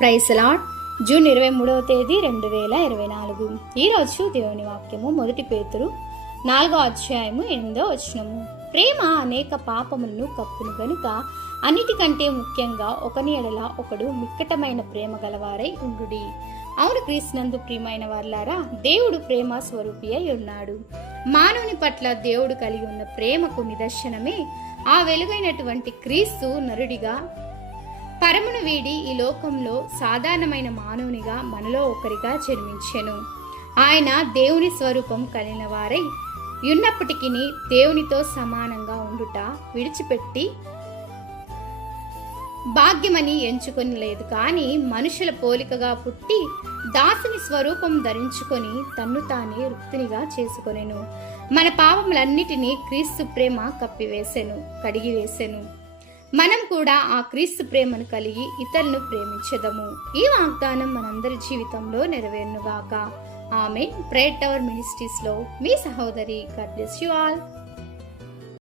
Price lord June ఇరవై మూడవ తేదీ రెండు వేల ఇరవై నాలుగు. ఈరోజు దేవుని వాక్యము మొదటి పేతురు నాలుగో అధ్యాయము ఎనిమిదో వచనము. ప్రేమ అనేక పాపములను కప్పును గనుక అన్నిటికంటే ముఖ్యంగా ఒకని ఎడల ఒకడు మిక్కటమైన ప్రేమ గలవారై ఉండుడి. అవును క్రీస్తునందు ప్రియమైన వారులారా దేవుడు ప్రేమ స్వరూపి అయి ఉన్నాడు. మానవుని పట్ల దేవుడు కలిగి ఉన్న ప్రేమకు నిదర్శనమే ఆ వెలుగైనటువంటి క్రీస్తు నరుడిగా పరమును వీడి ఈ లోకంలో సాధారణమైన మానవునిగా మనలో ఒకరిగా జన్మించెను. ఆయన దేవుని స్వరూపం కలిగిన వారై ఉన్నప్పటికీ దేవునితో సమానంగా ఉండుట విడిచిపెట్టి భాగ్యమని ఎంచుకొని లేదు. కానీ మనుషుల పోలికగా పుట్టి దాసుని స్వరూపం ధరించుకొని తన్ను తానే రుక్తినిగా చేసుకొనెను. మన పాపములన్నిటినీ క్రీస్తు ప్రేమ కప్పివేసెను కడిగివేసెను. మనం కూడా ఆ క్రీస్తు ప్రేమను కలిగి ఇతరులను ప్రేమించదము. ఈ వాగ్దానం మనందరి జీవితంలో నెరవేరునుగాక. ఆమె ప్రేట్ టవర్ మినిస్ట్రీస్లో మీ సహోదరి. God bless you all.